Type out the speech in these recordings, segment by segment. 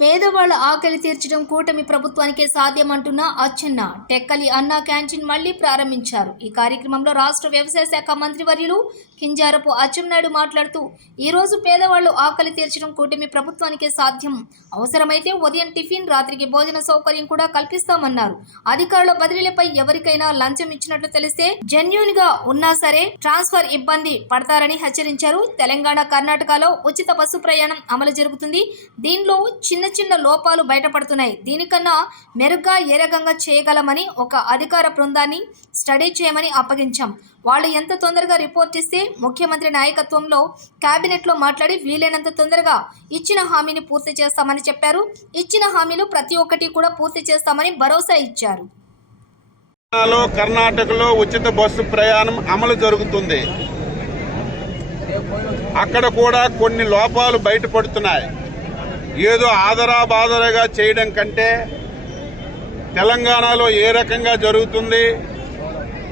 పేదవాళ్ల ఆకలి తీర్చడం కూటమి ప్రభుత్వానికే సాధ్యమంటున్న అచ్చెన్న టెక్కలి అన్నా క్యాంటీన్ మళ్లీ ప్రారంభించారు. ఈ కార్యక్రమంలో రాష్ట్ర వ్యవసాయ శాఖ మంత్రివర్యులు కింజారపు అచ్చెన్నాయుడు మాట్లాడుతూ, ఈ రోజు పేదవాళ్లు ఆకలి తీర్చడం కూటమి ప్రభుత్వానికే సాధ్యం. అవసరమైతే ఉదయం టిఫిన్, రాత్రికి భోజన సౌకర్యం కూడా కల్పిస్తామన్నారు. అధికారుల బదిలీలపై ఎవరికైనా లంచం ఇచ్చినట్లు తెలిస్తే జెన్యూన్ గా ఉన్నా సరే ట్రాన్స్ఫర్ ఇబ్బంది పడతారని హెచ్చరించారు. తెలంగాణ, కర్ణాటకలో ఉచిత బస్సు ప్రయాణం అమలు జరుగుతుంది. దీనిలో చిన్న లోపాలు బయటపడుతున్నాయి. దీనికన్నా మెరుగ్గా ఏ రకంగా చేయగలమని ఒక అధికార బృందాన్ని స్టడీ చేయమని అప్పగించాం. వాళ్ళు ఎంత తొందరగా రిపోర్ట్ ఇస్తే ముఖ్యమంత్రి నాయకత్వంలో కేబినెట్లో మాట్లాడి వీలైనంత తొందరగా ఇచ్చిన హామీని పూర్తి చేస్తామని చెప్పారు. ఇచ్చిన హామీలు ప్రతి ఒక్కటి కూడా పూర్తి చేస్తామని భరోసా ఇచ్చారు. కర్ణాటకలో ఉచిత బస్సు ప్రయాణం అమలు జరుగుతుంది. అక్కడ కూడా కొన్ని లోపాలు బయటపడుతున్నాయి. ఏదో ఆదరాబాదరగా చేయడం కంటే తెలంగాణలో ఏ రకంగా జరుగుతుంది,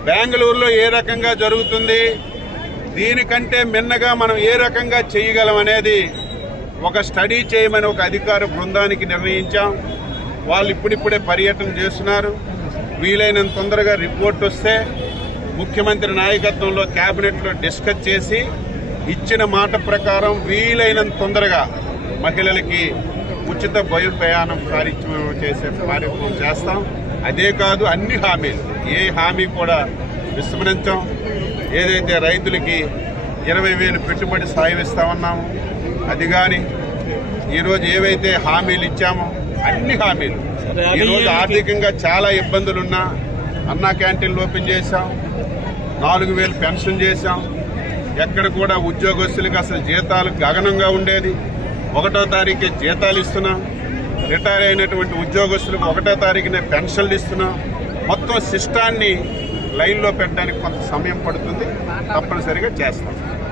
బెంగళూరులో ఏ రకంగా జరుగుతుంది, దీనికంటే మిన్నగా మనం ఏ రకంగా చేయగలం అనేది ఒక స్టడీ చేయమని ఒక అధికార బృందానికి నిర్ణయించాం. వాళ్ళు ఇప్పుడిప్పుడే పర్యటన చేస్తున్నారు. వీలైనంత తొందరగా రిపోర్ట్ వస్తే ముఖ్యమంత్రి నాయకత్వంలో కేబినెట్లో డిస్కస్ చేసి ఇచ్చిన మాట ప్రకారం వీలైనంత తొందరగా మహిళలకి ఉచిత బయలు ప్రయాణం చేసే కార్యక్రమం చేస్తాం. అదే కాదు, అన్ని హామీలు ఏ హామీ కూడా విస్మరించాం. ఏదైతే రైతులకి 20,000 పెట్టుబడి సాయం ఇస్తామన్నాము, అది కానీ ఈరోజు ఏవైతే హామీలు ఇచ్చామో అన్ని హామీలు. ఈరోజు ఆర్థికంగా చాలా ఇబ్బందులున్నా అన్నా క్యాంటీన్లు ఓపెన్ చేశాం, 4,000 పెన్షన్ చేశాం. ఎక్కడ కూడా ఉద్యోగస్తులకు అసలు జీతాలు గగనంగా ఉండేది. 1వ తారీఖే జీతాలు ఇస్తున్నాం. రిటైర్ అయినటువంటి ఉద్యోగస్తులకు 1వ తారీఖునే పెన్షన్లు ఇస్తున్నాం. మొత్తం సిస్టాన్ని లైన్లో పెట్టడానికి కొంత సమయం పడుతుంది. తప్పనిసరిగా చేస్తాం.